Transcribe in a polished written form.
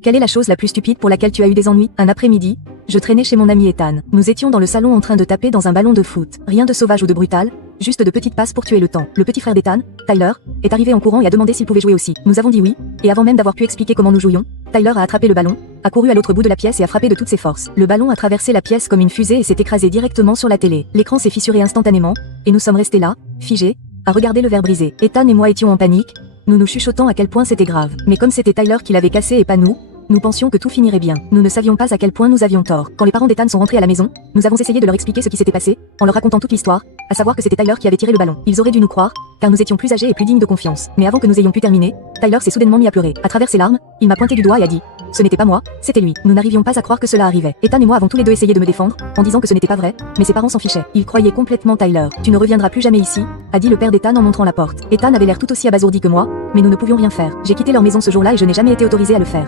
Quelle est la chose la plus stupide pour laquelle tu as eu des ennuis? Un après-midi, je traînais chez mon ami Ethan. Nous étions dans le salon en train de taper dans un ballon de foot. Rien de sauvage ou de brutal, juste de petites passes pour tuer le temps. Le petit frère d'Ethan, Tyler, est arrivé en courant et a demandé s'il pouvait jouer aussi. Nous avons dit oui, et avant même d'avoir pu expliquer comment nous jouions, Tyler a attrapé le ballon, a couru à l'autre bout de la pièce et a frappé de toutes ses forces. Le ballon a traversé la pièce comme une fusée et s'est écrasé directement sur la télé. L'écran s'est fissuré instantanément, et nous sommes restés là, figés, à regarder le verre brisé. Ethan et moi étions en panique, nous chuchotant à quel point c'était grave. Mais comme c'était Tyler qui l'avait cassé et pas nous pensions que tout finirait bien. Nous ne savions pas à quel point nous avions tort. Quand les parents d'Ethan sont rentrés à la maison, nous avons essayé de leur expliquer ce qui s'était passé, en leur racontant toute l'histoire, à savoir que c'était Tyler qui avait tiré le ballon. Ils auraient dû nous croire, car nous étions plus âgés et plus dignes de confiance. Mais avant que nous ayons pu terminer, Tyler s'est soudainement mis à pleurer. À travers ses larmes, il m'a pointé du doigt et a dit: ce n'était pas moi, c'était lui. Nous n'arrivions pas à croire que cela arrivait. Ethan et moi avons tous les deux essayé de me défendre, en disant que ce n'était pas vrai, mais ses parents s'en fichaient. Ils croyaient complètement Tyler. Tu ne reviendras plus jamais ici, a dit le père d'Ethan en montrant la porte. Ethan avait l'air tout aussi abasourdi que moi, mais nous ne pouvions rien faire. J'ai quitté leur maison ce jour-là et je n'ai jamais été autorisé à le faire.